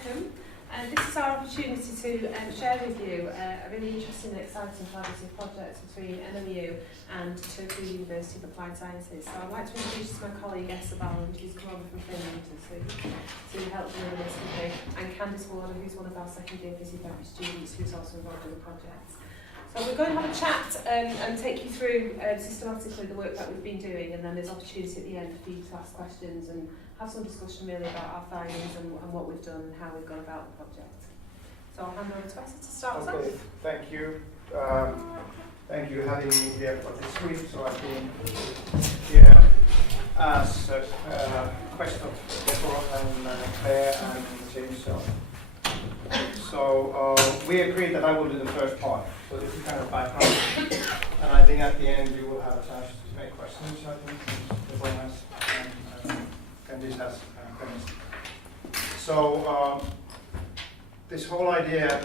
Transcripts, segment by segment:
welcome. This is our opportunity to share with you a really interesting and exciting collaborative project between NMU and Turku University of Applied Sciences. So I'd like to introduce you to my colleague Essa Balland, who's come over from Finland to help me with this today, and Candice Warner, who's one of our second year physiotherapy students who's also involved in the project. So we're going to have a chat and take you through systematically the work that we've been doing, and then there's opportunity at the end for you to ask questions and have some discussion really about our findings and what we've done and how we've gone about the project. So I'll hand over to Essa to start us off. Thank you. Thank you for having me here for this week. So I've been here as a question of Deborah and Claire and James. So we agreed that I will do the first part. So this is kind of background. And I think at the end you will have a chance to make questions, I think, Deborah has and this has premised. So this whole idea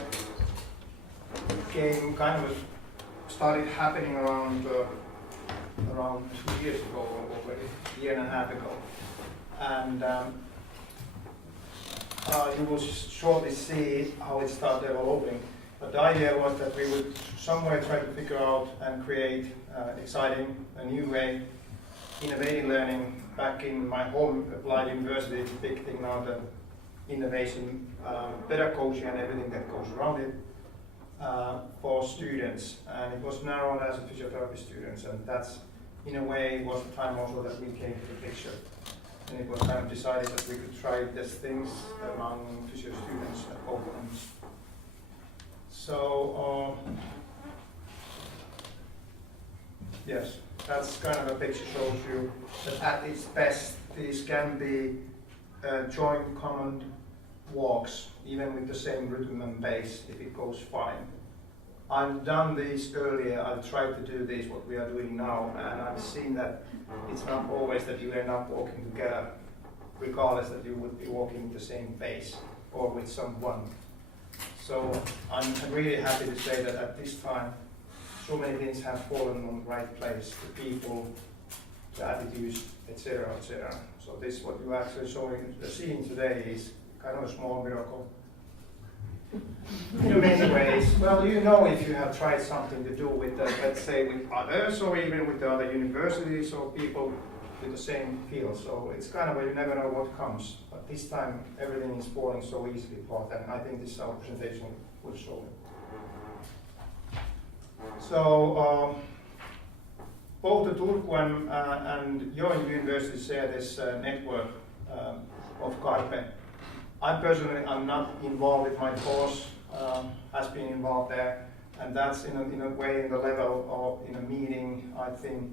started happening around 2 years ago, already a year and a half ago. And you will shortly see how it started developing. But the idea was that we would somewhere try to figure out and create exciting, a new way, innovative learning. Back in my home applied university, it's a big thing now, the innovation, pedagogy and everything that goes around it for students. And it was narrowed as a physiotherapy students, and that's, in a way, was the time also that we came to the picture. And it was kind of decided that we could try these things among physio students at both ends. So, yes, that's kind of a picture shows you that at its best, these can be joint common walks, even with the same rhythm and pace, if it goes fine. I've done these earlier, I've tried to do this, what we are doing now, and I've seen that it's not always that you end up walking together, regardless that you would be walking the same pace or with someone. So I'm really happy to say that at this time, so many things have fallen on the right place, the people, the attitudes, etc., etc. So this, what you actually seeing today is kind of a small miracle. In many ways, well, you know, if you have tried something to do with, let's say, with others, or even with the other universities or people with the same field. So it's kind of where you never know what comes. But this time, everything is falling so easily apart, and I think this our presentation will show it. So both the Turku and your university share this network of CARPE. I personally am not involved with my course, has been involved there, and that's in a way in the level of in a meeting, I think,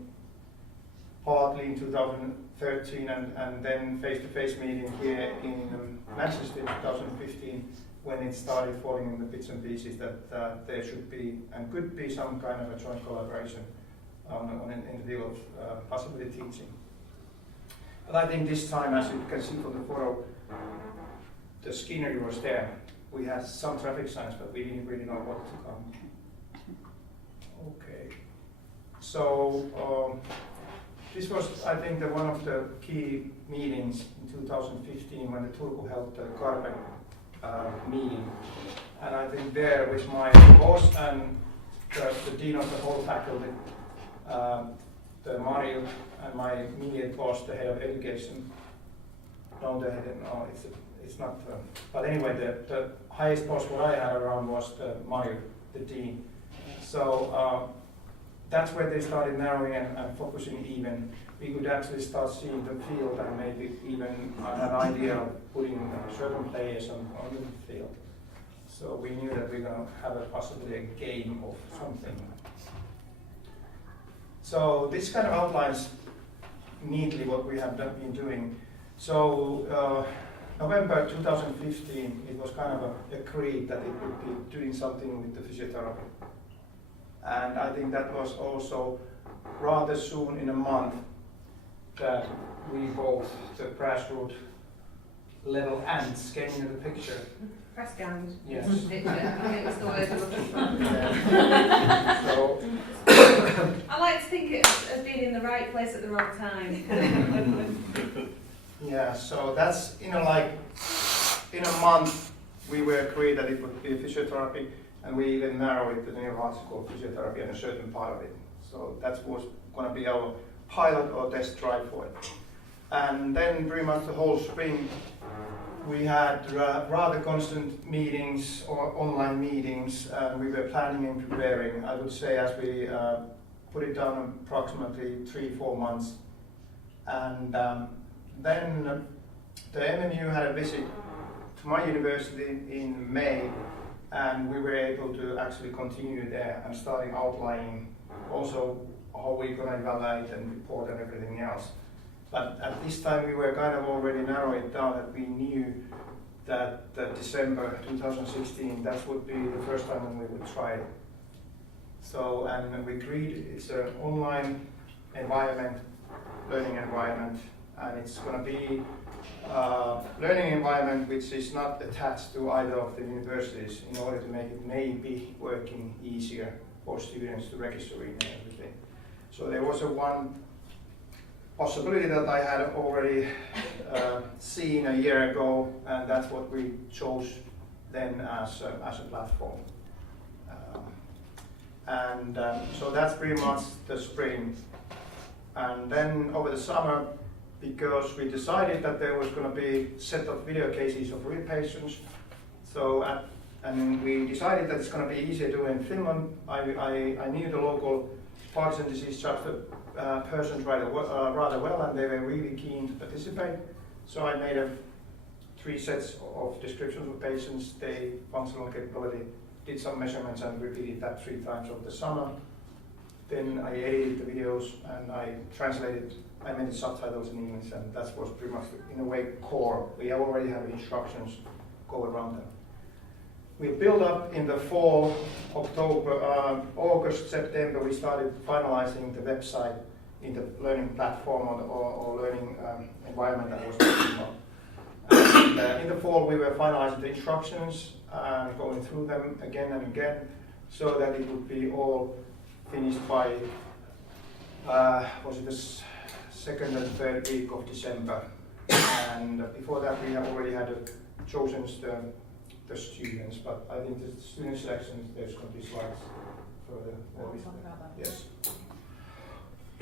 partly in 2013 and then face-to-face meeting here in Manchester in 2015, when it started falling in the bits and pieces that there should be and could be some kind of a joint collaboration in the field of possibly teaching. But I think this time, as you can see from the photo, the scenery was there. We had some traffic signs, but we didn't really know what to come. Okay. So this was, I think, one of the key meetings in 2015 when the Turku held the CARPE meeting. And I think there with my boss and the dean of the whole faculty, the Mario, and my immediate boss, the head of education. It's not. But anyway, the highest post what I had around was the Mario, the dean. So that's where they started narrowing and focusing even. We could actually start seeing the field and maybe even an idea of putting certain players on the field. So we knew that we're going to have possibly a game of something. So this kind of outlines neatly what we have been doing. So November 2015, it was kind of agreed that it would be doing something with the physiotherapy. And I think that was also rather soon in a month that we both, the grassroots level ants, came into the picture. Press gangs. Yes. It was the word I was looking for. Yeah. So, I like to think of being in the right place at the wrong time. yeah, so that's, like in a month we were agreed that it would be physiotherapy, and we even narrowed it to the neurological physiotherapy and a certain part of it. So that was going to be our pilot or test drive for it. And then pretty much the whole spring we had rather constant meetings or online meetings, and we were planning and preparing. I would say as we put it down approximately 3-4 months. And then the MMU had a visit to my university in May, and we were able to actually continue there and starting outlining also how we're going to evaluate and report and everything else. But at this time we were kind of already narrowing it down that we knew that December 2016, that would be the first time when we would try it. So, and we agreed it's an online environment, learning environment, and it's going to be learning environment which is not attached to either of the universities in order to make it maybe working easier for students to register in and everything. So there was one possibility that I had already seen a year ago, and that's what we chose then as a platform. So that's pretty much the spring. And then over the summer, because we decided that there was going to be a set of video cases of real patients, and we decided that it's going to be easier to do in Finland. I knew the local Parkinson's disease chapter persons rather well, and they were really keen to participate. So I made 3 sets of descriptions of patients, their functional capability, did some measurements and repeated that 3 times over the summer. Then I edited the videos and I translated, I made the subtitles in English, and that was pretty much in a way core. We already have instructions go around them. We built up in the fall, August, September, we started finalizing the website in the learning platform or learning environment that I was talking about. And in the fall we were finalizing the instructions and going through them again and again so that it would be all finished by, was it the 2nd and 3rd week of December. And before that we have already had chosen the students, but I think the student selection, there's going to be slides further. We'll talk about that. Yes.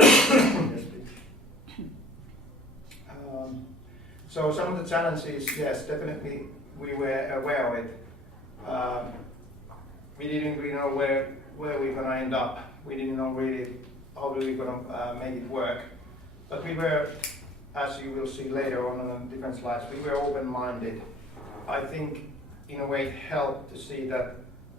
Yes, please. So some of the challenges, yes, definitely we were aware of it. We didn't really know where we're going to end up. We didn't know really how we're going to make it work. But we were, as you will see later on different slides, we were open-minded. I think in a way it helped to see that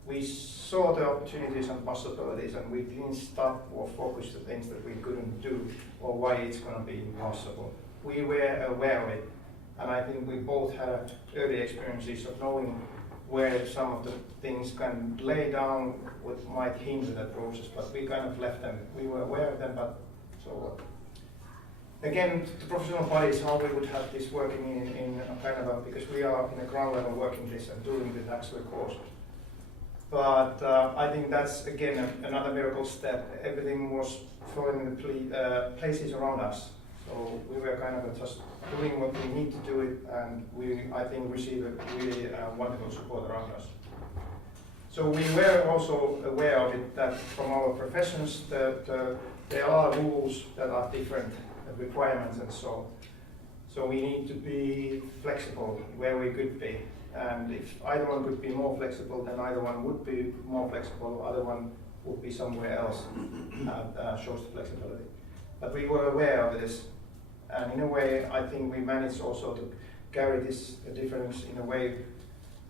we saw the opportunities and possibilities, and we didn't stop or focus the things that we couldn't do or why it's going to be impossible. We were aware of it, and I think we both had early experiences of knowing where some of the things can lay down what might hinder that process, but we kind of left them. We were aware of them, but so what? Again, the professional bodies, how we would have this working in Canada, because we are in a ground level working this and doing this actual course. But I think that's again another miracle step. Everything was falling in the places around us. So we were kind of just doing what we need to do it, and we, I think, received a really wonderful support around us. So we were also aware of it that from our professions that there are rules that are different, requirements and so. So we need to be flexible where we could be. And if either one could be more flexible, then either one would be more flexible, other one would be somewhere else shows the flexibility. But we were aware of this, and in a way I think we managed also to carry this difference in a way,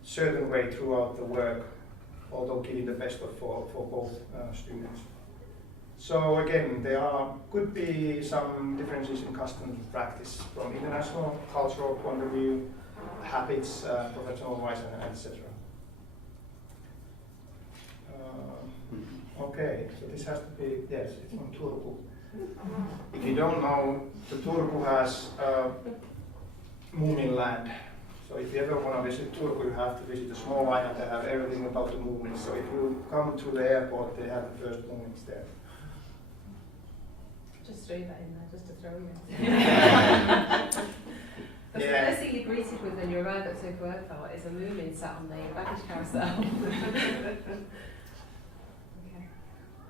certain way throughout the work, although giving the best for both students. So again, there could be some differences in custom and practice from international cultural point of view, habits, professional-wise, and etc. Okay, so this has to be, yes, it's on Turku. If you don't know, the Turku has Moominland. So if you ever want to visit Turku, you have to visit the small island that have everything about the Moomins. So if you come to the airport, they have the first Moomins there. Just throw that in there, just to throw you. The first thing you're greeted with when you arrive at Turku Airport is a moomin sat on the baggage carousel. Okay.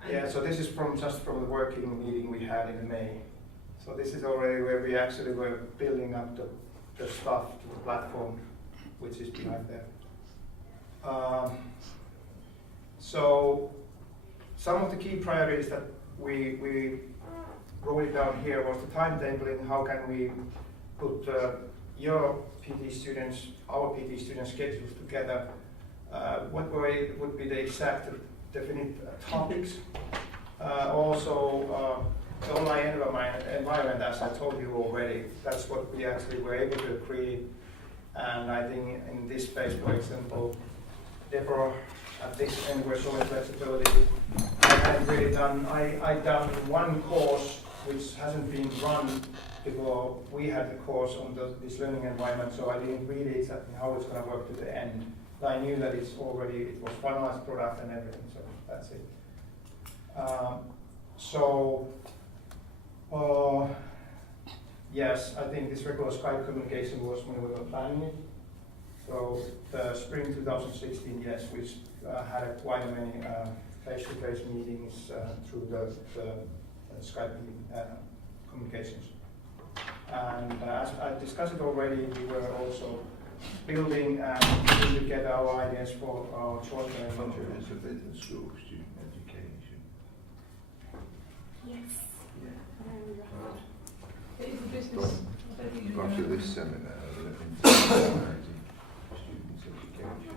Yeah, so this is just from the working meeting we had in May. So this is already where we actually were building up the stuff to the platform, which is behind there. So some of the key priorities that we wrote it down here was the timetabling. How can we put your PT students, our PT students' schedules together? What would be the exact definite topics? Also, the online environment, as I told you already, that's what we actually were able to create. And I think in this space, for example, Deborah at this end were showing flexibility. I hadn't really done, I done one course which hasn't been run before we had the course on this learning environment, so I didn't really exactly how it's going to work to the end. But I knew that it was finalized product and everything, so that's it. Yes, I think this regular Skype communication was when we were planning it. So the spring 2016, yes, we had quite many face-to-face meetings through the Skype communications. And as I discussed it already, we were also building and putting together our ideas for our short-term It's a business school, student education. Yes. Yeah. It is a business. Part of this seminar, students education.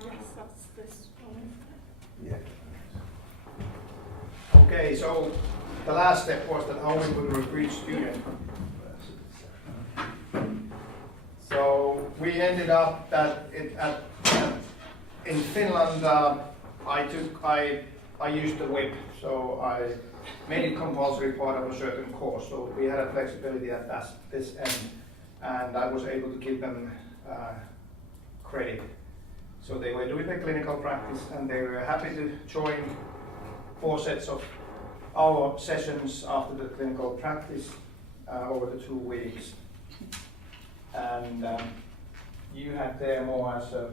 Yes, that's this one. Yeah. Okay, so the last step was that how we would recruit students. So we ended up that in Finland I used the whip, so I made it compulsory part of a certain course. So we had a flexibility at this end, and I was able to give them credit. So they were doing the clinical practice, and they were happy to join 4 sets of our sessions after the clinical practice over the 2 weeks. And you had there more as a...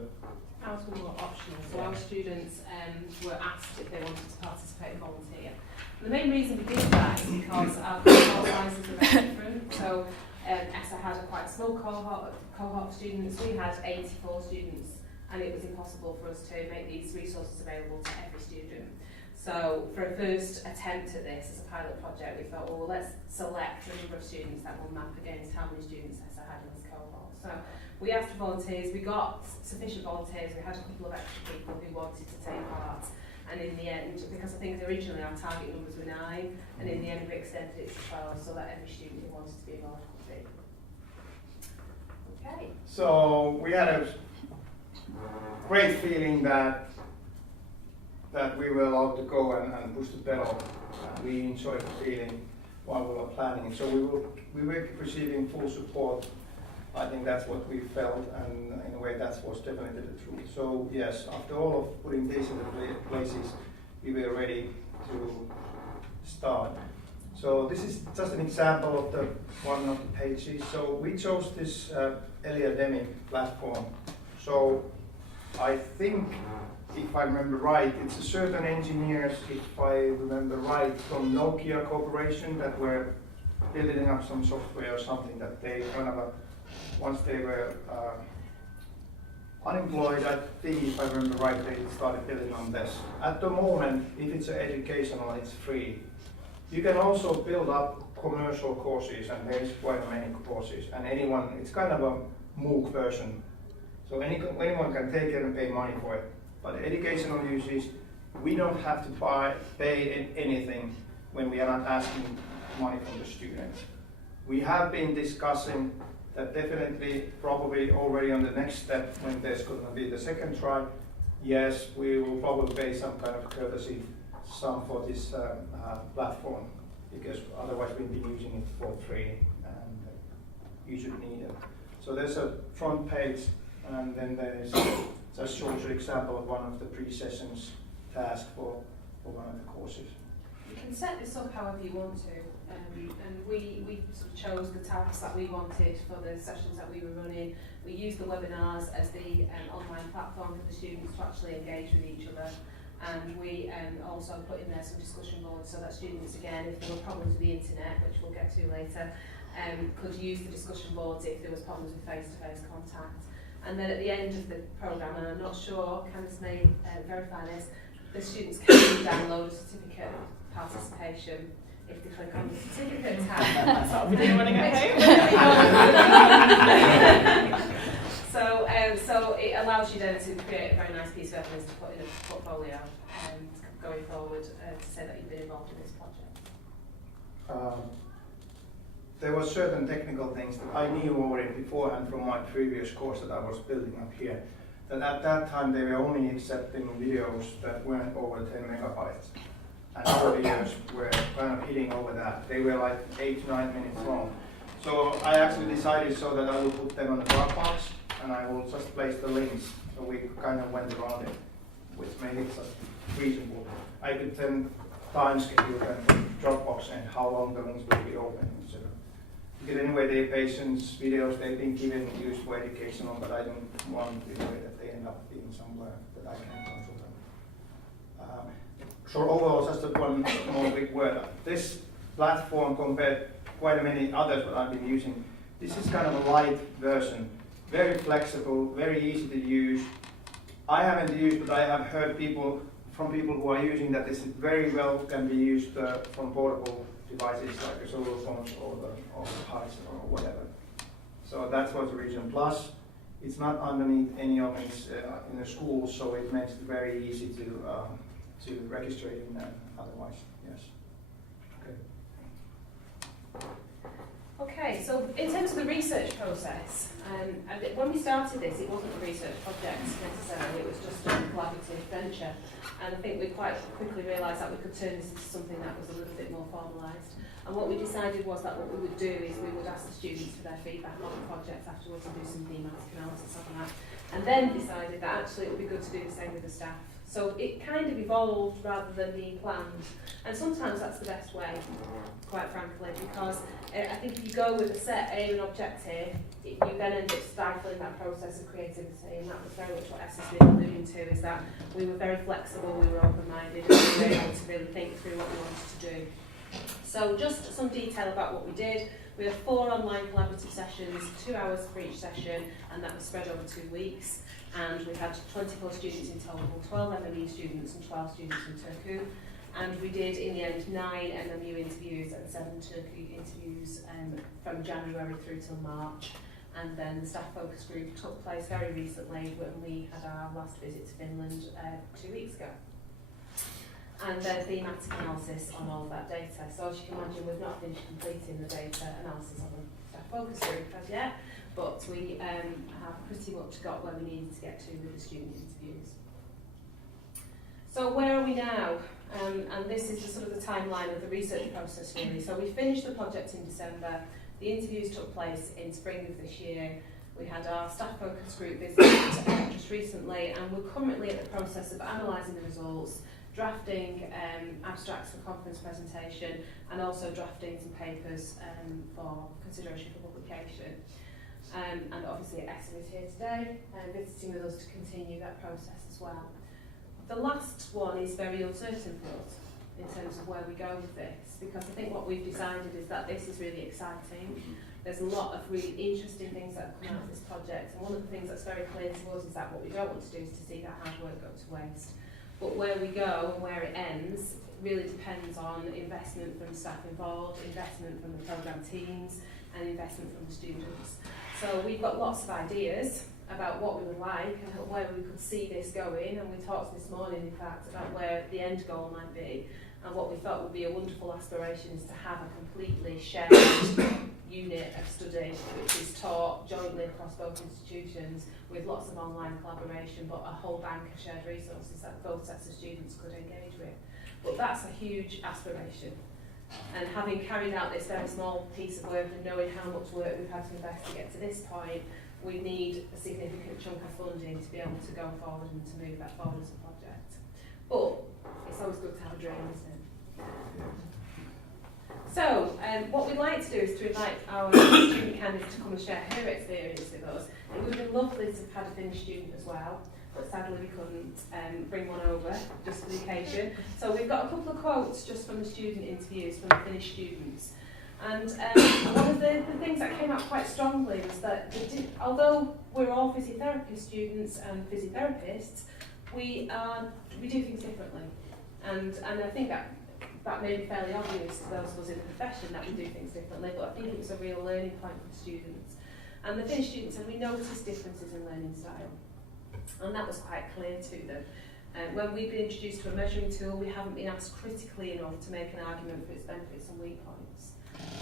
Ours were more optional, so our students were asked if they wanted to participate and volunteer. And the main reason we did that is because our cohort sizes are very different. So ESSA had a quite small cohort of students. We had 84 students, and it was impossible for us to make these resources available to every student. So for a first attempt at this as a pilot project, we thought, well, let's select a number of students that will map against how many students ESSA had in this cohort. So we asked for volunteers, we got sufficient volunteers, we had a couple of extra people who wanted to take part, and in the end, because I think originally our target numbers were 9, and in the end we extended it to 12 so that every student who wanted to be involved could be. Okay. So we had a great feeling that we were allowed to go and push the pedal. We enjoyed the feeling while we were planning. So we were receiving full support. I think that's what we felt, and in a way that was definitely the truth. So yes, after all of putting this in the places, we were ready to start. So this is just an example of one of the pages. So we chose this Eliademi platform. So I think, if I remember right, it's a certain engineers, if I remember right, from Nokia Corporation that were building up some software or something that they kind of, once they were unemployed, I think if I remember right, they started building on this. At the moment, if it's educational, it's free. You can also build up commercial courses, and there's quite many courses, and anyone, it's kind of a MOOC version. So anyone can take it and pay money for it. But educational uses, we don't have to pay anything when we are not asking money from the students. We have been discussing that definitely, probably already on the next step, when there's going to be the second try, yes, we will probably pay some kind of courtesy sum for this platform, because otherwise we've been using it for free, and you should need it. So there's a front page, and then there's just shows you an example of one of the pre-sessions tasks for one of the courses. You can set this up however you want to, and we sort of chose the tasks that we wanted for the sessions that we were running. We used the webinars as the online platform for the students to actually engage with each other, and we also put in there some discussion boards so that students, again, if there were problems with the internet, which we'll get to later, could use the discussion boards if there was problems with face-to-face contact. And then at the end of the programme, and I'm not sure, Candice may verify this, the students can download a certificate of participation if they click on the certificate tab. That's what we do when I get home. So it allows you then to create a very nice piece of evidence to put in a portfolio going forward to say that you've been involved in this project. There were certain technical things that I knew already beforehand from my previous course that I was building up here. That at that time they were only accepting videos that weren't over 10 megabytes. And other videos were kind of hitting over that. They were like 8 to 9 minutes long. So I actually decided so that I will put them on the Dropbox and I will just place the links. So we kind of went around it, which made it just reasonable. I could then time schedule them for Dropbox and how long the links will be open. So, because anyway, their patients' videos, they've been given used for educational, but I don't want to do it that they end up being somewhere that I can't control them. So overall, just one more big word. This platform compared to quite many others that I've been using, this is kind of a light version. Very flexible, very easy to use. I haven't used, but I have heard from people who are using that this very well can be used from portable devices like the solar phones or the HUDs or whatever. So that's what's the reason. Plus, it's not underneath any of these in the schools, so it makes it very easy to register it in otherwise. Yes. Okay. Okay, so in terms of the research process, when we started this, it wasn't a research project necessarily, it was just a collaborative venture. And I think we quite quickly realised that we could turn this into something that was a little bit more formalised. And what we decided was that what we would do is we would ask the students for their feedback on the project afterwards and do some thematic analysis on that. And then decided that actually it would be good to do the same with the staff. So it kind of evolved rather than being planned. And sometimes that's the best way, quite frankly, because I think if you go with a set aim and objective, you then end up stifling that process of creativity, and that was very much what Essa's been alluding to, is that we were very flexible, we were open-minded, and we were able to really think through what we wanted to do. So just some detail about what we did. We had 4 online collaborative sessions, 2 hours for each session, and that was spread over 2 weeks. And we had 24 students in total, 12 MMU students and 12 students from Turku. And we did, in the end, 9 MMU interviews and 7 Turku interviews from January through till March. And then the staff focus group took place very recently when we had our last visit to Finland 2 weeks ago. And then thematic analysis on all of that data. So as you can imagine, we've not finished completing the data analysis on the staff focus group as yet, but we have pretty much got where we needed to get to with the student interviews. So where are we now? And this is the sort of the timeline of the research process really. So we finished the project in December. The interviews took place in spring of this year. We had our staff focus group visit just recently, and we're currently in the process of analysing the results, drafting abstracts for conference presentation, and also drafting some papers for consideration for publication. And obviously Essa is here today, visiting with us to continue that process as well. The last one is very uncertain for us in terms of where we go with this, because I think what we've decided is that this is really exciting. There's a lot of really interesting things that have come out of this project, and one of the things that's very clear to us is that what we don't want to do is to see that hard work go to waste. But where we go and where it ends really depends on investment from staff involved, investment from the programme teams, and investment from the students. So we've got lots of ideas about what we would like and where we could see this going, and we talked this morning in fact about where the end goal might be, and what we thought would be a wonderful aspiration is to have a completely shared unit of study which is taught jointly across both institutions with lots of online collaboration, but a whole bank of shared resources that both sets of students could engage with. But that's a huge aspiration. And having carried out this very small piece of work and knowing how much work we've had to invest to get to this point, we need a significant chunk of funding to be able to go forward and to move that forward as a project. But it's always good to have a dream, isn't it? So, what we'd like to do is to invite our student candidates to come and share her experience with us. It would have been lovely to have had a Finnish student as well, but sadly we couldn't bring one over just for the occasion. So we've got a couple of quotes just from the student interviews from the Finnish students. And one of the things that came out quite strongly was that although we're all physiotherapy students and physiotherapists, we do things differently. And I think that may be fairly obvious to those of us in the profession that we do things differently, but I think it was a real learning point for the students. And the Finnish students said we noticed differences in learning style, and that was quite clear to them. When we've been introduced to a measuring tool, we haven't been asked critically enough to make an argument for its benefits and weak points.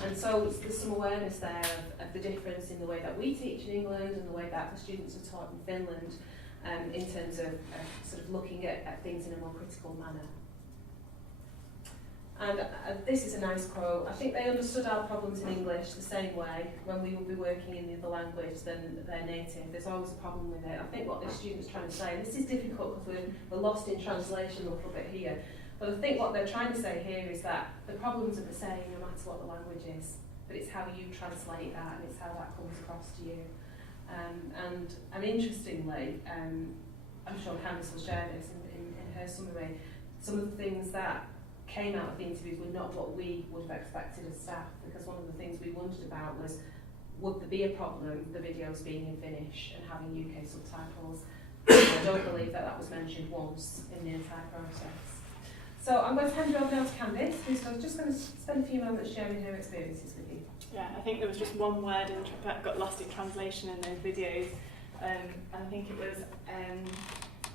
And so there's some awareness there of the difference in the way that we teach in England and the way that the students are taught in Finland, in terms of sort of looking at things in a more critical manner. And this is a nice quote. I think they understood our problems in English the same way when we will be working in the other language than their native. There's always a problem with it. I think what this student's trying to say, and this is difficult because we're lost in translation a little bit here, but I think what they're trying to say here is that the problems are the same no matter what the language is, but it's how you translate that and it's how that comes across to you. And interestingly, I'm sure Candice will share this in her summary, some of the things that came out of the interviews were not what we would have expected as staff, because one of the things we wondered about was, would there be a problem, the videos being in Finnish and having UK subtitles? I don't believe that was mentioned once in the entire process. So I'm going to hand you over now to Candice, who's just going to spend a few moments sharing her experiences with you. Yeah, I think there was just one word that got lost in translation in those videos, and I think it was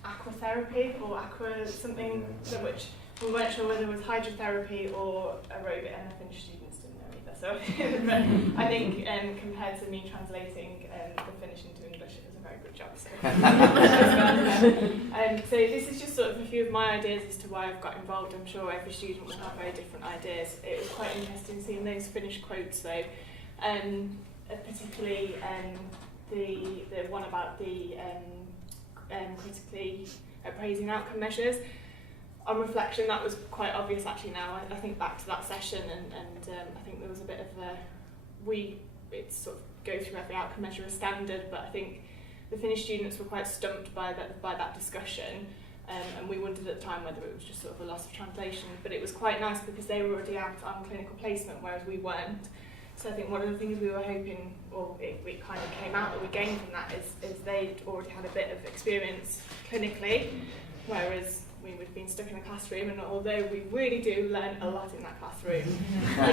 aquatherapy or aqua something, which we weren't sure whether it was hydrotherapy or aerobic, and the Finnish students didn't know either. So I think compared to me translating the Finnish into English, it was a very good job. So, so this is just sort of a few of my ideas as to why I've got involved. I'm sure every student will have very different ideas. It was quite interesting seeing those Finnish quotes though, particularly the one about the critically appraising outcome measures. On reflection, that was quite obvious actually now. I think back to that session and I think there was a bit of it's sort of go through every outcome measure as standard, but I think the Finnish students were quite stumped by that discussion, and we wondered at the time whether it was just sort of a loss of translation, but it was quite nice because they were already out on clinical placement, whereas we weren't. So I think one of the things we were hoping, or it kind of came out that we gained from that is they'd already had a bit of experience clinically, whereas we would have been stuck in a classroom, and although we really do learn a lot in that classroom, I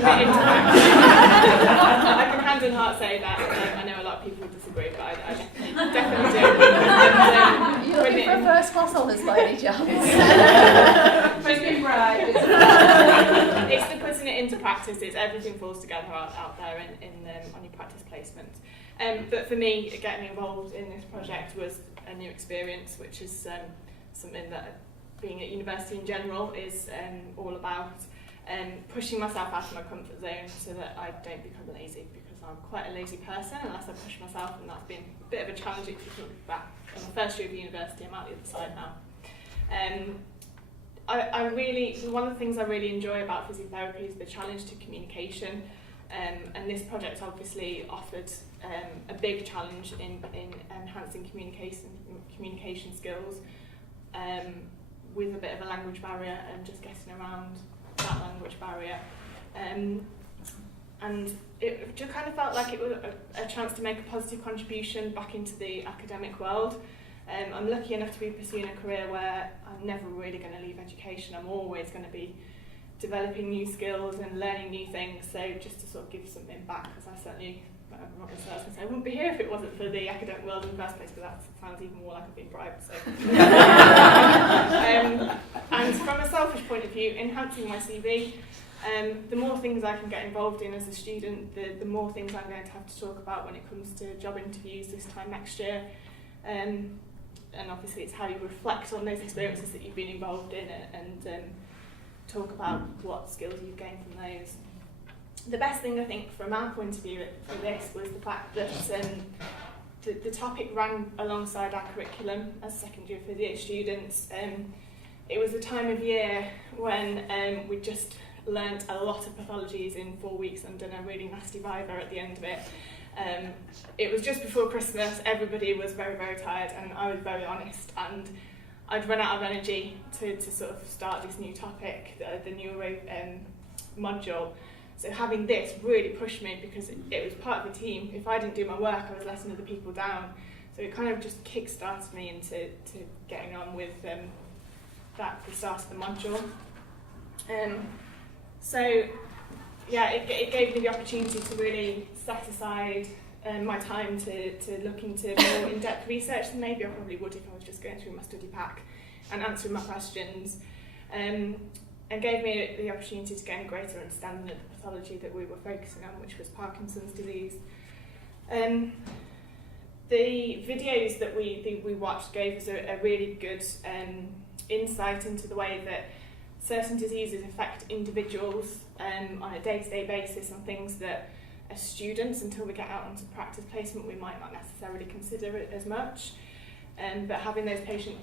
can hand on heart say that. I know a lot of people would disagree, but I definitely do. You're looking for a first class honours by any chance? She's been bribed. It's the putting it into practice. It's everything falls together out there on your practice placement. But for me, getting involved in this project was a new experience, which is something that being at university in general is all about, pushing myself out of my comfort zone so that I don't become lazy, because I'm quite a lazy person unless I push myself, and that's been a bit of a challenge if you think back in the first year of university. I'm out the other side now. One of the things I really enjoy about physiotherapy is the challenge to communication, and this project obviously offered a big challenge in enhancing communication skills, with a bit of a language barrier and just getting around that language barrier. And it just kind of felt like it was a chance to make a positive contribution back into the academic world. I'm lucky enough to be pursuing a career where I'm never really going to leave education. I'm always going to be developing new skills and learning new things, so just to sort of give something back, because I certainly, I wouldn't be here if it wasn't for the academic world in the first place, because that sounds even more like I've been bribed. So. And from a selfish point of view, enhancing my CV, the more things I can get involved in as a student, the more things I'm going to have to talk about when it comes to job interviews this time next year. And obviously it's how you reflect on those experiences that you've been involved in and talk about what skills you've gained from those. The best thing I think from our point of view for this was the fact that the topic ran alongside our curriculum as second year physio students. it was a time of year when we just learnt a lot of pathologies in 4 weeks and done a really nasty Viva at the end of it. It was just before Christmas, everybody was very, very tired, and I was very honest, and I'd run out of energy to sort of start this new topic, the neuro module. So having this really pushed me, because it was part of a team. If I didn't do my work, I was letting other people down. So it kind of just kick-started me into getting on with the start of the module. So yeah, it gave me the opportunity to really set aside my time to look into more in-depth research than maybe I probably would if I was just going through my study pack and answering my questions. And gave me the opportunity to gain a greater understanding of the pathology that we were focusing on, which was Parkinson's disease. The videos that we watched gave us a really good insight into the way that certain diseases affect individuals on a day-to-day basis, on things that as students, until we get out onto practice placement, we might not necessarily consider it as much. But having those patient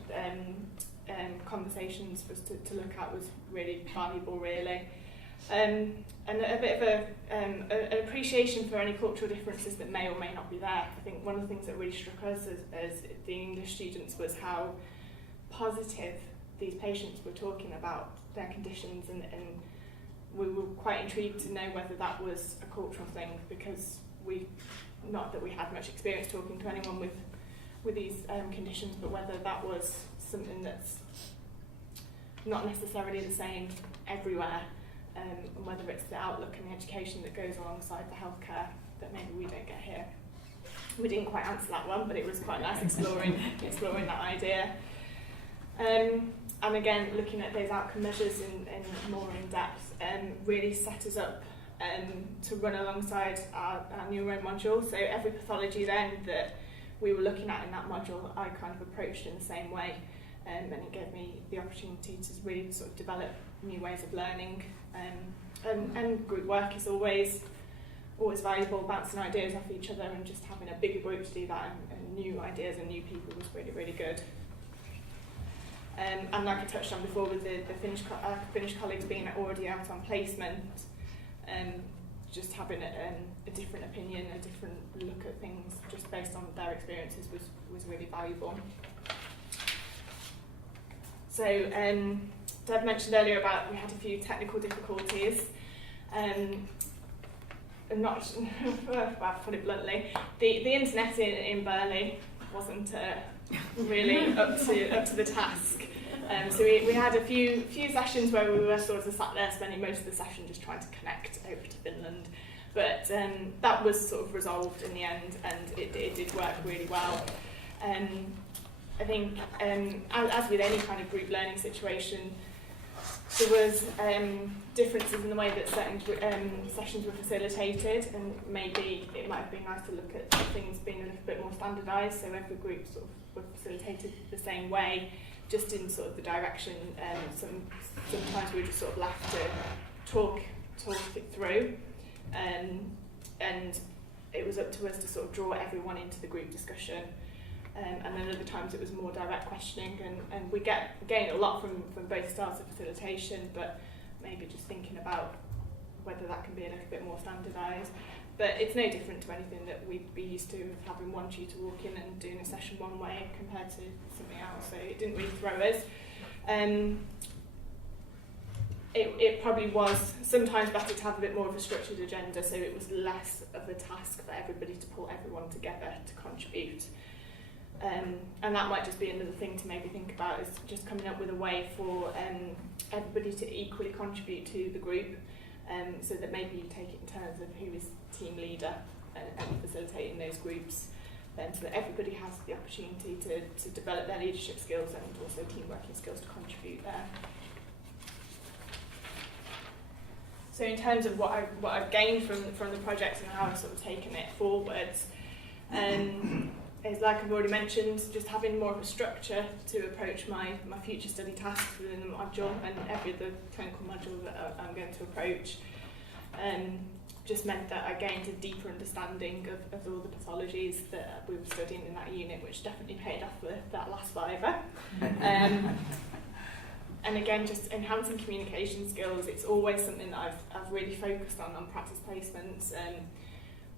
conversations was to look at was really valuable, really. And a bit of an appreciation for any cultural differences that may or may not be there. I think one of the things that really struck us as the English students was how positive these patients were talking about their conditions, and we were quite intrigued to know whether that was a cultural thing, because not that we had much experience talking to anyone with these conditions, but whether that was something that's not necessarily the same everywhere, and whether it's the outlook and the education that goes alongside the healthcare that maybe we don't get here. We didn't quite answer that one, but it was quite nice exploring that idea. And again, looking at those outcome measures in more in depth really set us up to run alongside our neuro module. So every pathology then that we were looking at in that module, I kind of approached in the same way, and it gave me the opportunity to really sort of develop new ways of learning. And group work is always valuable, bouncing ideas off each other, and just having a bigger group to do that, and new ideas and new people was really, really good. And like I touched on before, with the Finnish colleagues being already out on placement, just having a different opinion, a different look at things just based on their experiences was really valuable. So Deb mentioned earlier about we had a few technical difficulties. I'm not, well, put it bluntly, the internet in Burley wasn't really up to the task. So we had a few sessions where we were sort of sat there spending most of the session just trying to connect over to Finland. But that was sort of resolved in the end, and it did work really well. I think, as with any kind of group learning situation, there was differences in the way that certain sessions were facilitated, and maybe it might have been nice to look at things being a little bit more standardised, so every group sort of were facilitated the same way, just in sort of the direction. Sometimes we were just sort of left to talk it through, and it was up to us to sort of draw everyone into the group discussion. And then other times it was more direct questioning, and we gain a lot from both styles of facilitation, but maybe just thinking about whether that can be a little bit more standardised. But it's no different to anything that we'd be used to, having one tutor walk in and doing a session one way compared to something else, so it didn't really throw us. It probably was sometimes better to have a bit more of a structured agenda, so it was less of a task for everybody to pull everyone together to contribute. And that might just be another thing to maybe think about, is just coming up with a way for everybody to equally contribute to the group, so that maybe you take it in terms of who is team leader and facilitating those groups, so that everybody has the opportunity to develop their leadership skills and also team working skills to contribute there. So in terms of what I've gained from the project and how I've sort of taken it forwards, is, like I've already mentioned, just having more of a structure to approach my future study tasks within the module and every other clinical module that I'm going to approach. Just meant that I gained a deeper understanding of all the pathologies that we were studying in that unit, which definitely paid off with that last Viva. again, just enhancing communication skills, it's always something that I've really focused on practice placements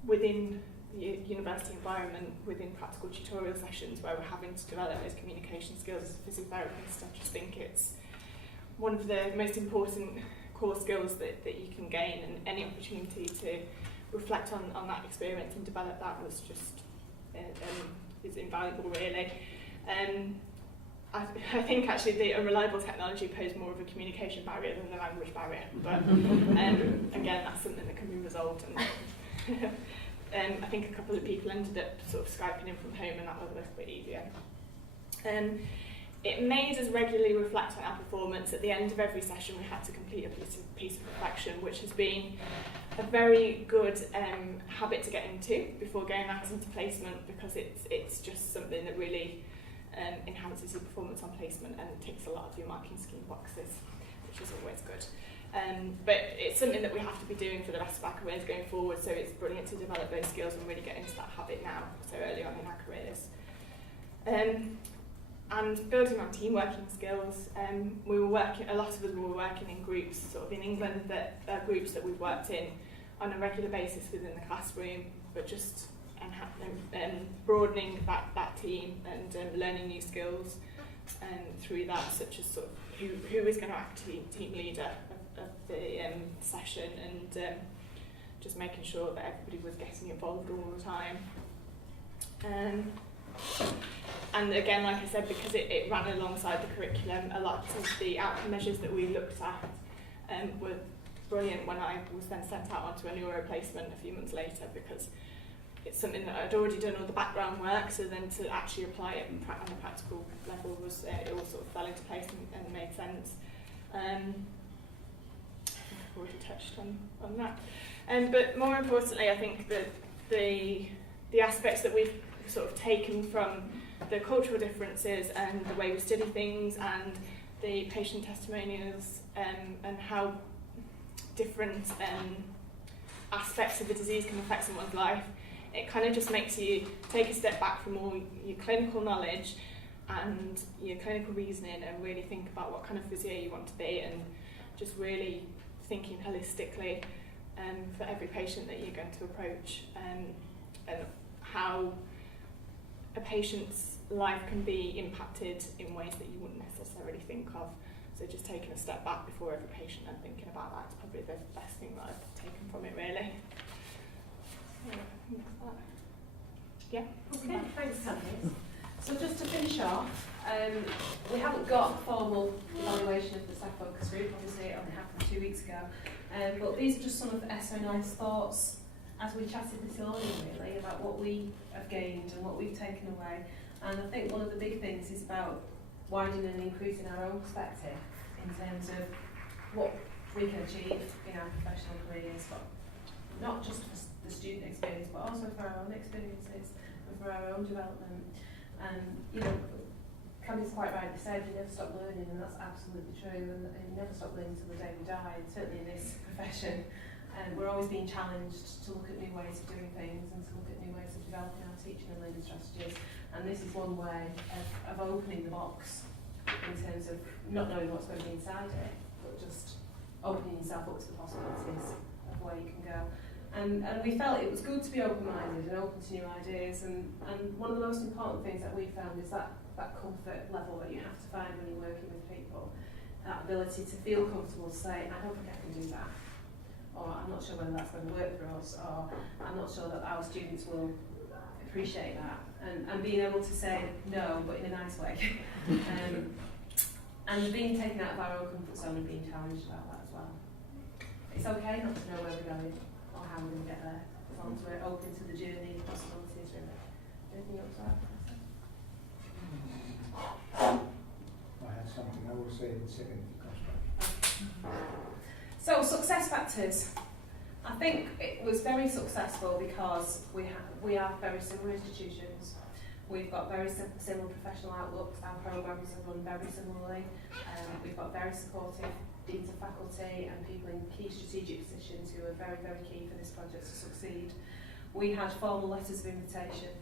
within the university environment, within practical tutorial sessions where we're having to develop those communication skills as a physiotherapist. I just think it's one of the most important core skills that you can gain, and any opportunity to reflect on that experience and develop that was just is invaluable, really. I think actually the unreliable technology posed more of a communication barrier than the language barrier, but again, that's something that can be resolved. And I think a couple of people ended up sort of Skyping in from home, and that was a little bit easier. It made us regularly reflect on our performance. At the end of every session, we had to complete a piece of reflection, which has been a very good habit to get into before going out into placement, because it's just something that really enhances your performance on placement and ticks a lot of your marking scheme boxes, which is always good. But it's something that we have to be doing for the rest of our careers going forward, so it's brilliant to develop those skills and really get into that habit now, so early on in our careers. And building on team working skills, a lot of us were working in groups, sort of in England, that groups that we've worked in on a regular basis within the classroom, but just broadening that team and learning new skills through that, such as sort of who is going to act team leader of the session, and just making sure that everybody was getting involved all the time. And again, like I said, because it ran alongside the curriculum, a lot of the outcome measures that we looked at were brilliant when I was then sent out onto a neuro placement a few months later, because it's something that I'd already done all the background work, so then to actually apply it on a practical level was it all sort of fell into place and made sense. I've already touched on that. But more importantly, I think that the aspects that we've sort of taken from the cultural differences and the way we study things and the patient testimonials and how different aspects of the disease can affect someone's life, it kind of just makes you take a step back from all your clinical knowledge and your clinical reasoning and really think about what kind of physio you want to be, and just really thinking holistically for every patient that you're going to approach, and how a patient's life can be impacted in ways that you wouldn't necessarily think of. So just taking a step back before every patient and thinking about that is probably the best thing that I've taken from it, really. Yeah. Okay, thanks, Candice. So just to finish off, we haven't got a formal evaluation of the staff focus group. Obviously, it only happened 2 weeks ago. But these are just some of SO9's thoughts as we chatted this morning, really, about what we have gained and what we've taken away. And I think one of the big things is about widening and increasing our own perspective in terms of what we can achieve in our professional careers, but not just for the student experience, but also for our own experiences and for our own development. And, you know, Candice quite rightly said, you never stop learning, and that's absolutely true, and you never stop learning until the day we die, and certainly in this profession. We're always being challenged to look at new ways of doing things and to look at new ways of developing our teaching and learning strategies. And this is one way of opening the box in terms of not knowing what's going to be inside it, but just opening yourself up to the possibilities of where you can go. And we felt it was good to be open-minded and open to new ideas. And one of the most important things that we found is that comfort level that you have to find when you're working with people. That ability to feel comfortable to say, I don't think I can do that. Or I'm not sure whether that's going to work for us, or I'm not sure that our students will appreciate that, and being able to say no, but in a nice way, and being taken out of our own comfort zone and being challenged about that as well. It's okay not to know where we're going or how we're going to get there, as long as we're open to the journey, possibilities, really. Anything else to add? I had something I will say in a second if it comes back. So, success factors. I think it was very successful because we are very similar institutions. We've got very similar professional outlooks. Our programmes are run very similarly. We've got very supportive deans of faculty and people in key strategic positions who are very, very key for this project to succeed. We had formal letters of invitation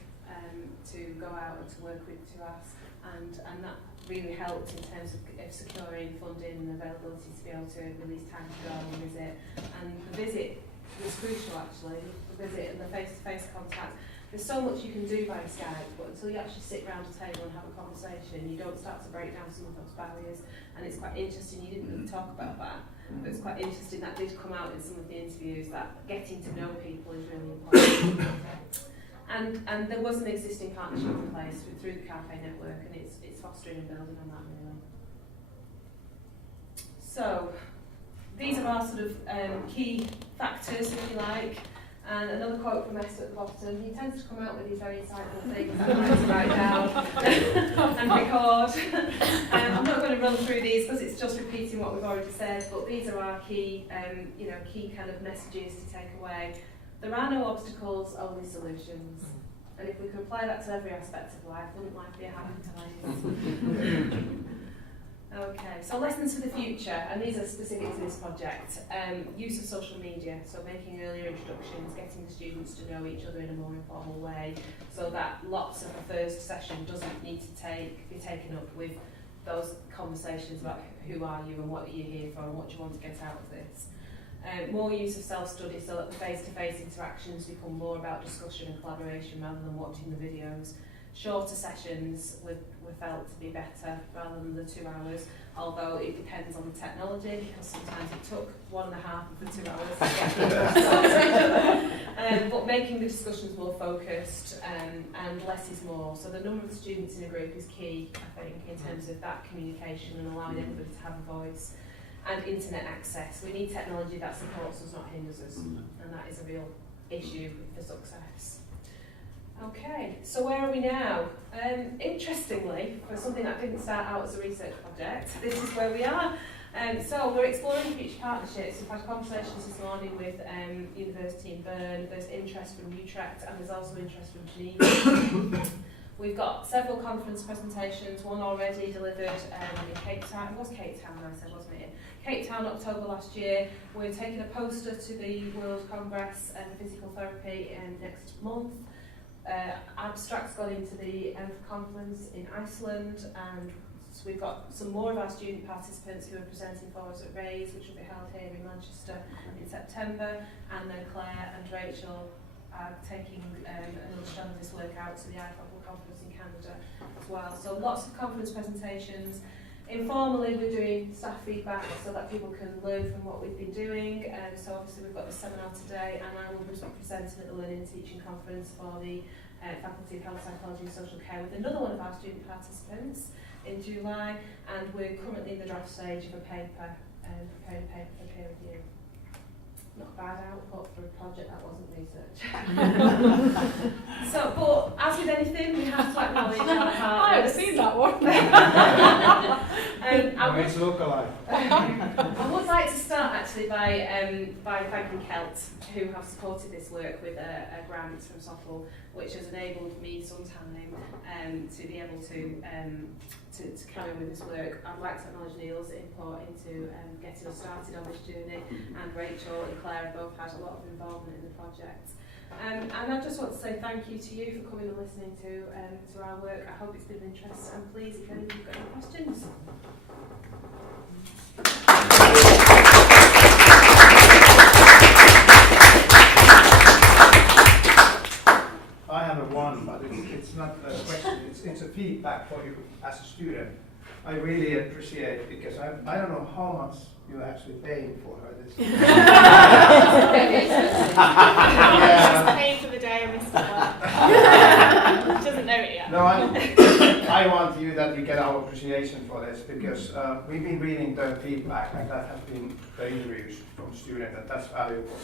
to go out and to work with TUAS, and that really helped in terms of securing funding and availability to be able to release time to go and visit. And the visit was crucial actually, the visit and the face-to-face contact. There's so much you can do by Skype, but until you actually sit around a table and have a conversation, you don't start to break down some of those barriers. And it's quite interesting, you didn't really talk about that, but it's quite interesting that did come out in some of the interviews, that getting to know people is really important. And there was an existing partnership in place through the Cafe Network, and it's fostering and building on that really. So, these are our sort of key factors, if you like. And another quote from Esther at the bottom: he tends to come out with these very insightful things that I like to write down and record. I'm not going to run through these because it's just repeating what we've already said, but these are our key, key kind of messages to take away. There are no obstacles, only solutions. And if we could apply that to every aspect of life, wouldn't life be a happy time? Okay, so lessons for the future, and these are specific to this project. Use of social media, so making earlier introductions, getting the students to know each other in a more informal way, so that lots of the first session doesn't need to be taken up with those conversations about who are you and what are you here for and what do you want to get out of this. More use of self-study, so that the face-to-face interactions become more about discussion and collaboration rather than watching the videos. Shorter sessions were felt to be better rather than the 2 hours, although it depends on the technology, because sometimes it took 1.5 of the 2 hours to get people. But making the discussions more focused and less is more. So the number of students in a group is key, I think, in terms of that communication and allowing everybody to have a voice. And internet access. We need technology that supports us, not hinders us, and that is a real issue for success. Okay, so where are we now? Interestingly, for something that didn't start out as a research project, this is where we are. So we're exploring future partnerships. We've had conversations this morning with University in Bern. There's interest from Utrecht, and there's also interest from Geneva. We've got several conference presentations, one already delivered in Cape Town. It was Cape Town, I said, wasn't it? Cape Town, October last year. We're taking a poster to the World Congress and Physical Therapy next month. Abstracts got into the conference in Iceland, and so we've got some more of our student participants who are presenting for us at RAISE, which will be held here in Manchester in September, and then Claire and Rachel are taking another strand of this work out to the IFOPL conference in Canada as well. So lots of conference presentations. Informally, we're doing staff feedback so that people can learn from what we've been doing. So obviously we've got this seminar today, and I will be presenting at the Learning and Teaching Conference for the Faculty of Health Psychology and Social Care with another one of our student participants in July, and we're currently in the draft stage of a paper, preparing a paper for peer review. Not bad output for a project that wasn't research. So, but as with anything, we have to acknowledge our partners. I have seen that one. It's lookalike. I would like to start actually by thanking Kelt, who have supported this work with a grant from SOPL, which has enabled me some time to be able to carry on with this work. I'd like to acknowledge Neil's input into getting us started on this journey, and Rachel and Claire have both had a lot of involvement in the project. And I just want to say thank you to you for coming and listening to our work. I hope it's been of interest, and please, if any of you've got any questions. I have one, but it's not a question, it's a feedback for you as a student. I really appreciate it, because I don't know how much you're actually paying for her this year. She's paying for the day I missed work. She doesn't know it yet. No, I want you that you get our appreciation for this, because we've been reading the feedback, and that has been the interviews from students, and that's valuable.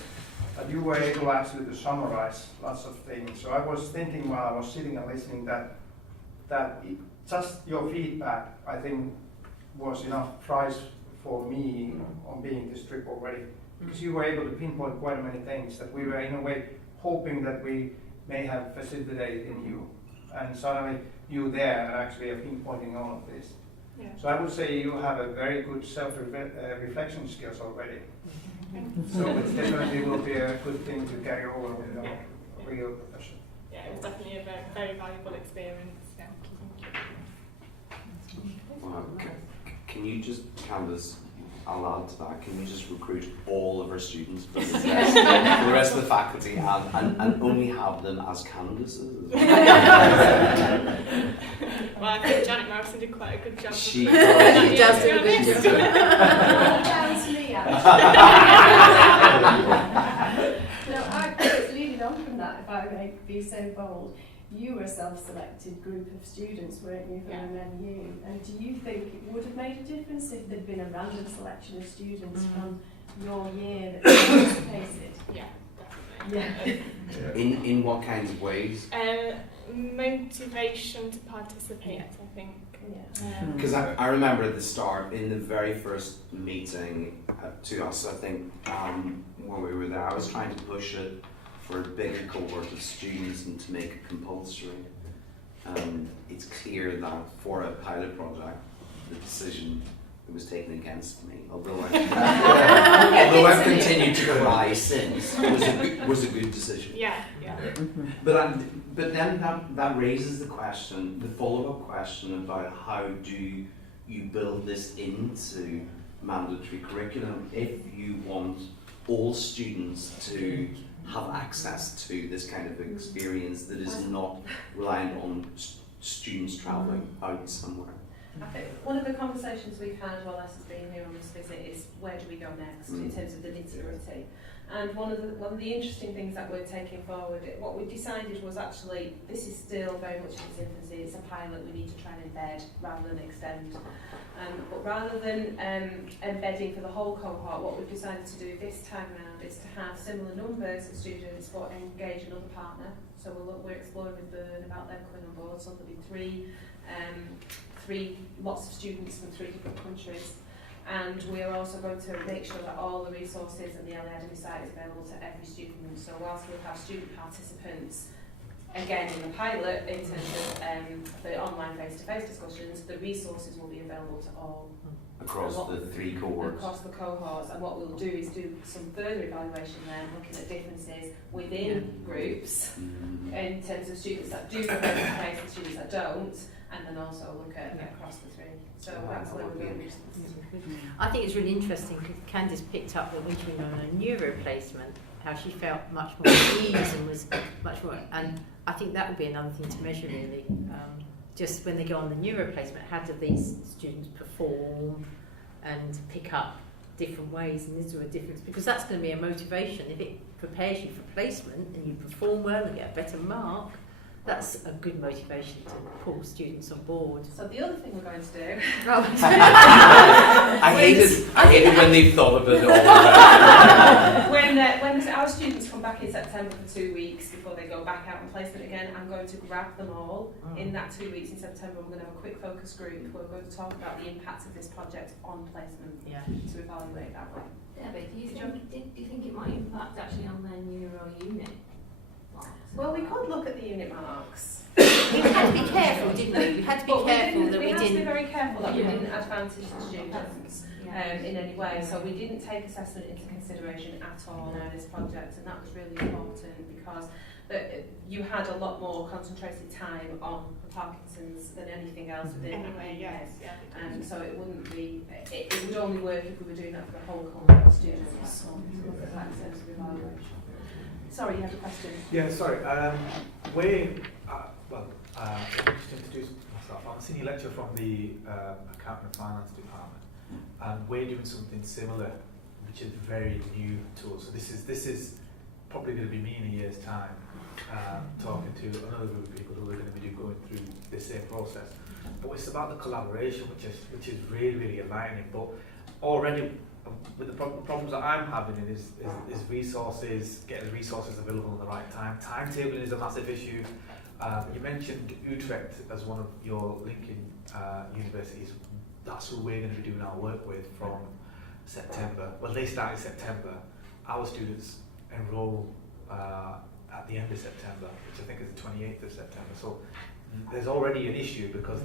But you were able actually to summarize lots of things. So I was thinking while I was sitting and listening that just your feedback, I think, was enough price for me on being this trip already. Because you were able to pinpoint quite many things that we were in a way hoping that we may have facilitated in you. And suddenly you there and actually are pinpointing all of this. Yeah. So I would say you have a very good self-reflection skills already. So it definitely will be a good thing to carry over with your real profession. Yeah, it was definitely a very, very valuable experience. Yeah. Wow. Can you just, Candice, I'll add to that, can you just recruit all of our students for the rest of the faculty and only have them as Candices? Well, I think Janet Morrison did quite a good job. She does do a good She job. does. Down to me, actually. No, leading on from that, if I may be so bold, you were a self-selected group of students, weren't you, from MMU? And do you think it would have made a difference if there'd been a random selection of students from your year that participated? Yeah, definitely. Yeah. In what kinds of ways? Motivation to participate, I think. Yeah. Because I remember at the start, in the very first meeting to us, I think, when we were there, I was trying to push it for a bigger cohort of students and to make it compulsory. It's clear that for a pilot project, the decision was taken against me, although I've continued to try since, was a good decision. Yeah. But then that raises the question, the follow-up question about how do you build this into mandatory curriculum if you want all students to have access to this kind of experience that is not reliant on students travelling out somewhere. I think one of the conversations we've had while Les has been here on this visit is where do we go next in terms of the nitty-gritty. And one of the interesting things that we're taking forward, what we decided was actually this is still very much in its infancy. It's a pilot. We need to try and embed rather than extend. But rather than embedding for the whole cohort, what we've decided to do this time around is to have similar numbers of students but engage another partner. So we're exploring with Bern about them coming on board. So there'll be three lots of students from 3 different countries. And we are also going to make sure that all the resources and the LA Academy site is available to every student. So whilst we'll have student participants, again in the pilot, in terms of the online face-to-face discussions, the resources will be available to all. Across the 3 cohorts. Across the cohorts. And what we'll do is do some further evaluation then, looking at differences within groups, in terms of students that do go face-to-face and students that don't, and then also look at across the 3. So that's where we're going. I think it's really interesting because Candice picked up when we were on a neuro placement how she felt much more at ease and was much more, and I think that would be another thing to measure really. Just when they go on the neuro placement, how do these students perform and pick up different ways, and is there a difference? Because that's going to be a motivation. If it prepares you for placement and you perform well and get a better mark, that's a good motivation to pull students on board. So the other thing we're going to do I hated when they've thought of it all already. when our students come back in September for 2 weeks before they go back out on placement again, I'm going to grab them all in that 2 weeks in September. We're going to have a quick focus group. We're going to talk about the impact of this project on placement to evaluate that way. Debbie, do you think it might impact actually on their neuro unit? Well, we could look at the unit marks. We had to be careful, didn't we? We had to be careful that we we had to be didn't. very careful that we didn't advantage the students in any way. So we didn't take assessment into consideration at all in this project, and that was really important because you had a lot more concentrated time on the Parkinson's than anything else within Anyway, yes, yeah. so it wouldn't be. It would only work if we were doing that for the whole cohort of students. So look at that in terms of evaluation. Sorry, you had a question. Yeah, sorry. Just to introduce myself, I'm a senior lecturer from the Accounting and Finance Department, and we're doing something similar, which is very new to us. So this is probably going to be me in a year's time, talking to another group of people who are going to be going through the same process. But it's about the collaboration, which is really, really enlightening. But already, with the problems that I'm having is resources, getting the resources available at the right time. Timetabling is a massive issue. You mentioned Utrecht as one of your linking universities. That's who we're going to be doing our work with from September. Well, they start in September. Our students enroll at the end of September, which I think is the 28th of September. So there's already an issue because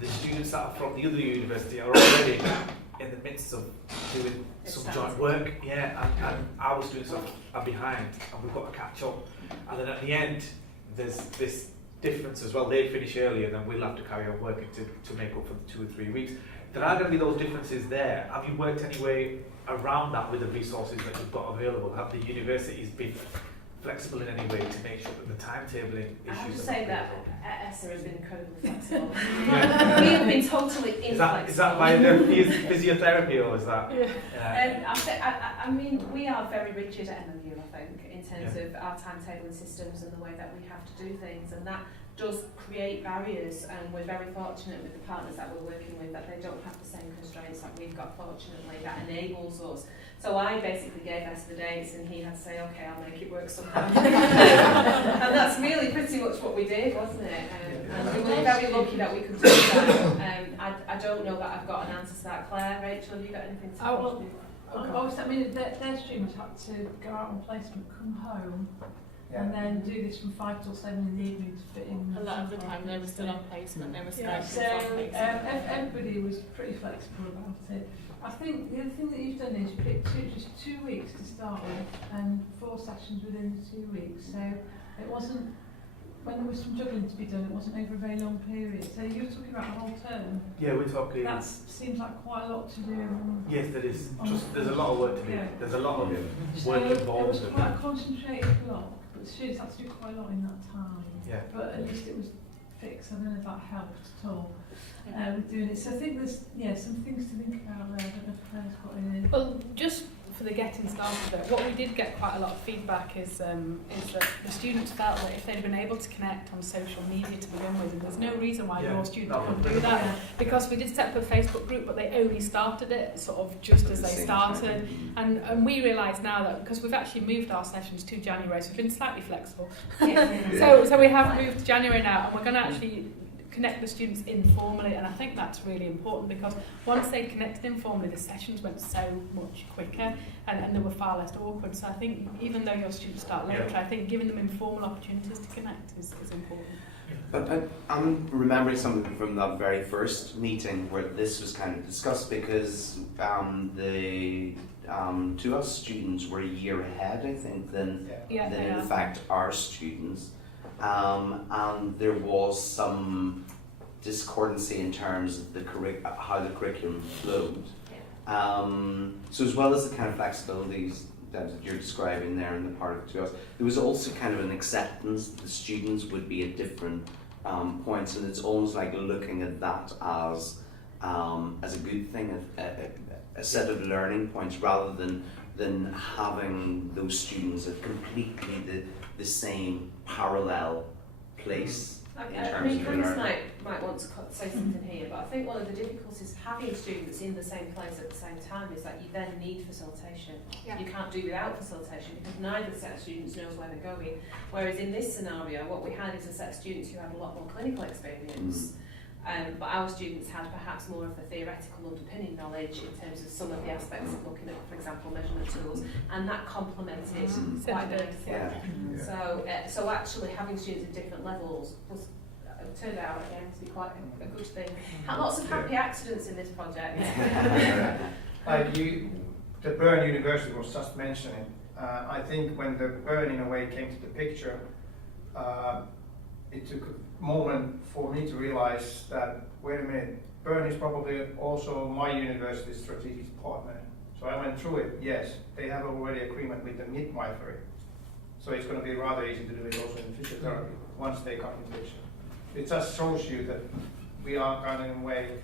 the students that are from the other university are already in the midst of doing some joint work, and our students are behind, and we've got to catch up. And then at the end, there's this difference as well. They finish earlier, then we'll have to carry on working to make up for the 2 or 3 weeks. There are going to be those differences there. Have you worked any way around that with the resources that you've got available? Have the universities been flexible in any way to make sure that the timetabling issues... I have to are say not that resolved? ESSA has been incredibly flexible. We have been totally inflexible. Is that by the physiotherapy, or is that... I mean, we are very rigid at MMU, I think, in terms of our timetabling systems and the way that we have to do things, and that does create barriers, and we're very fortunate with the partners that we're working with that they don't have the same constraints that we've got, fortunately, that enables us. So I basically gave us the dates and he had to say, okay, I'll make it work somehow. And that's really pretty much what we did, wasn't it? And we were very lucky that we could do that. I don't know that I've got an answer to that. Claire, Rachel, have you got anything to well, obviously, I mean, their students had to go out on placement, come home, and then do this from 5 till 7 in the evening to fit in. A lot of the time they were still on placement, they were still Yeah, on so placement. everybody was pretty flexible about it. I think the other thing that you've done is pick just 2 weeks to start with and 4 sessions within the 2 weeks. So it wasn't, when there was some juggling to be done, it wasn't over a very long period. So you're talking about a whole term. Yeah, we're talking... That seems like quite a lot to do. Yes, there is. There's a lot of work to do. Yeah. There's a lot of So work it involved. was quite a concentrated block, but the students had to do quite a lot in that time. Yeah. But at least it was fixed. I don't know if that helped at all. With doing it. So I think there's some things to think about there. I don't know if Claire's got any. Well, just for the getting started bit, what we did get quite a lot of feedback is that the students felt that if they'd been able to connect on social media to begin with, and there's no reason why your students couldn't do that, because we did set up a Facebook group, but they only started it sort of just as they started, and we realise now that because we've actually moved our sessions to January, so we've been slightly flexible. So we have moved to January now, and we're going to actually connect the students informally, and I think that's really important because once they connected informally, the sessions went so much quicker and they were far less awkward. So I think even though your students start later, I think giving them informal opportunities to connect is important. But I'm remembering something from that very first meeting where this was kind of discussed because the to us students were a year ahead, I think, than in fact our students. And there was some discordancy in terms of how the curriculum flowed. So as well as the kind of flexibilities that you're describing there in the part of 2 us, there was also kind of an acceptance that the students would be at different points, and it's almost like looking at that as a good thing, a set of learning points, rather than having those students at completely the same parallel place in terms I mean, of Candice learning. might want to say something here, but I think one of the difficulties of having students in the same place at the same time is that you then need facilitation. Yeah. You can't do without facilitation because neither set of students knows where they're going. Whereas in this scenario, what we had is a set of students who had a lot more clinical experience. But our students had perhaps more of the theoretical underpinning knowledge in terms of some of the aspects of looking at, for example, measurement tools, and that complemented quite nicely. So actually having students at different levels was turned out again to be quite a good thing. Had lots of happy accidents in this project. The Bern University was just mentioning. I think when the Bern in a way came to the picture, it took a moment for me to realize that, wait a minute, Bern is probably also my university's strategic partner. So I went through it. Yes, they have already agreement with the midwifery. So it's going to be rather easy to do it also in physiotherapy once they come into picture. It just shows you that we are kind of in a way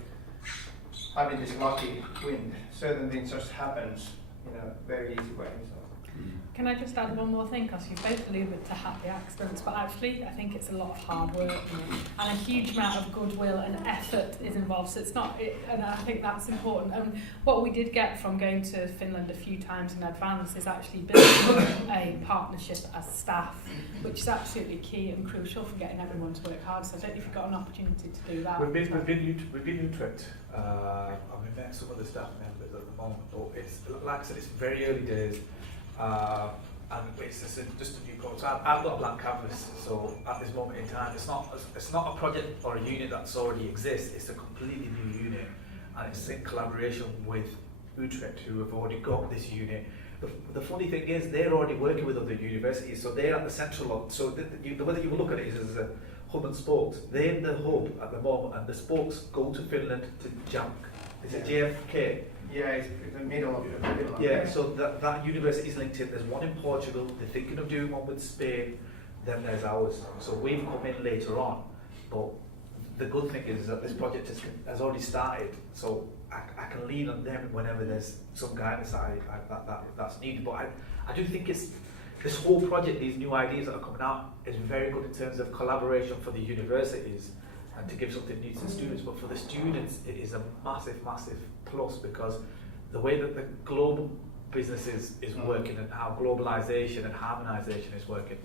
having this lucky wind. Certain things just happens in a very easy way. So. Can I just add one more thing? Because you've both alluded to happy accidents, but actually I think it's a lot of hard work and a huge amount of goodwill and effort is involved. So it's not, and I think that's important. And what we did get from going to Finland a few times in advance is actually building a partnership as staff, which is absolutely key and crucial for getting everyone to work hard. So I don't know if you've got an opportunity to do that. We've been Utrecht. We've met some of the staff members at the moment, but it's like I said, it's very early days. And it's just a new course. I've got a blank canvas, so at this moment in time, it's not a project or a unit that's already exists. It's a completely new unit, and it's in collaboration with Utrecht, who have already got this unit. the funny thing is they're already working with other universities, so they're at the central. So the way that you will look at it is as a hub and spokes. They're in the hub at the moment, and the spokes go to Finland to JAMK. Is it JFK? Yeah, it's the middle of the middle. Yeah, so that university is linked in. There's one in Portugal. They're thinking of doing one with Spain. Then there's ours. So we've come in later on, but the good thing is that this project has already started. So I can lean on them whenever there's some guidance that's needed. But I do think this whole project, these new ideas that are coming out, is very good in terms of collaboration for the universities and to give something new to the students. But for the students, it is a massive, massive plus, because the way that the global business is working and how globalization and harmonization is working,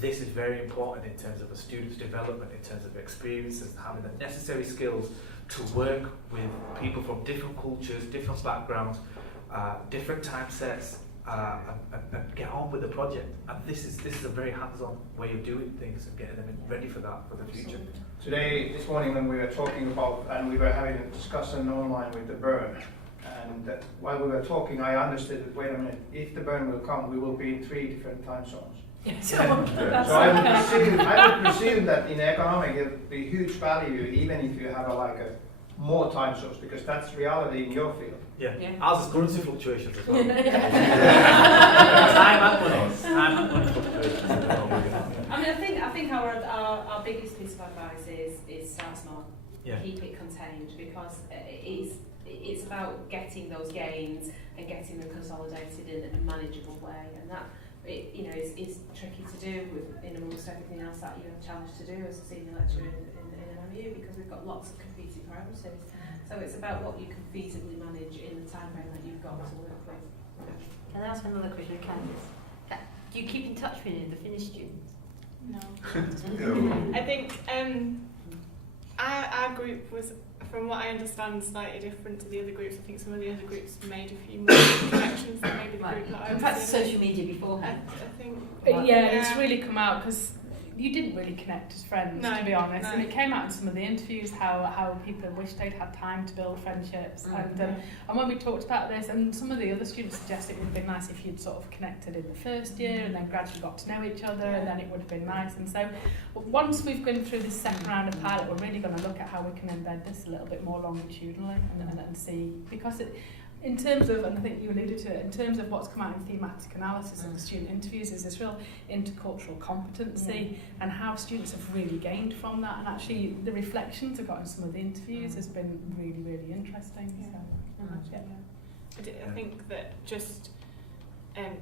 this is very important in terms of a student's development, in terms of experiences, having the necessary skills to work with people from different cultures, different backgrounds, different time sets, and get on with the project. And this is a very hands-on way of doing things and getting them ready for that for the future. This morning when we were talking about, and we were having a discussion online with the burn, and while we were talking, I understood that, wait a minute, if the burn will come, we will be in 3 different time zones. So I would presume that in economic it would be huge value even if you have a more time zones, because that's reality in your field. Yeah. Ours is currency fluctuations as well. Time and money fluctuations. I mean, I think our biggest piece of advice is start small. Yeah. Keep it contained, because it's about getting those gains and getting them consolidated in a manageable way, and that is tricky to do in amongst everything else that you have challenged to do as a senior lecturer in NMU, because we've got lots of competing priorities. So it's about what you can feasibly manage in the time frame that you've got to work with. Can I ask another question, Candice? Do you keep in touch with any of the Finnish students? No. No. I think our group was, from what I understand, slightly different to the other groups. I think some of the other groups made a few more connections than maybe the group that I was Perhaps in. social media beforehand. I think. It's really come out because you didn't really connect as friends, No, to be honest, no. and it came out in some of the interviews how people wished they'd had time to build friendships, and when we talked about this, and some of the other students suggested it would have been nice if you'd sort of connected in the first year and then gradually got to know each other, and then it would have been nice. And so once we've gone through this second round of pilot, we're really going to look at how we can embed this a little bit more longitudinally and see, because in terms of, and I think you alluded to it, in terms of what's come out in thematic analysis of the student interviews, is this real intercultural competency and how students have really gained from that, and actually the reflections I've got in some of the interviews has been really, really interesting. I think that just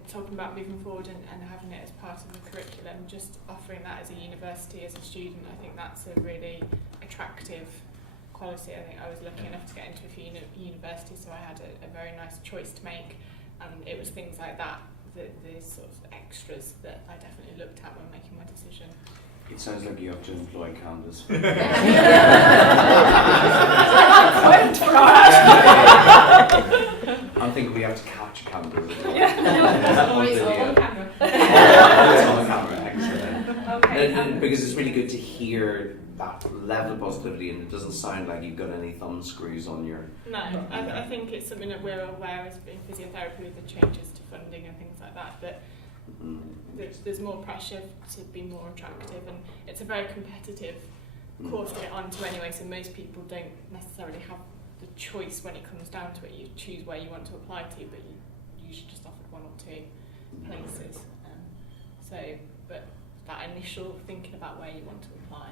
talking about moving forward and having it as part of the curriculum, just offering that as a university, as a student, I think that's a really attractive quality. I think I was lucky enough to get into a few universities, so I had a very nice choice to make, and it was things like that, the sort of extras that I definitely looked at when making my decision. It sounds like you have to employ Candice. I think we have to catch Candice as well. Or it's all on camera. It's on camera, excellent. Okay. Because it's really good to hear that level of positivity, and it doesn't sound like you've got any thumb screws on your... No, I think it's something that we're aware as in physiotherapy with the changes to funding and things like that, but there's more pressure to be more attractive, and it's a very competitive course to get onto anyway, so most people don't necessarily have the choice when it comes down to it. You choose where you want to apply to, but you usually just offered 1 or 2 places. But that initial thinking about where you want to apply,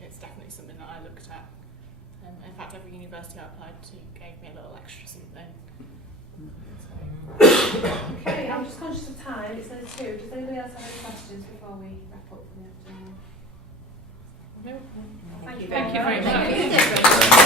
it's definitely something that I looked at. In fact, every university I applied to gave me a little extra something. Okay, I'm just conscious of time. It's only 2. Does anybody else have any questions before we wrap up for the afternoon? No. Thank you Thank you very much. much.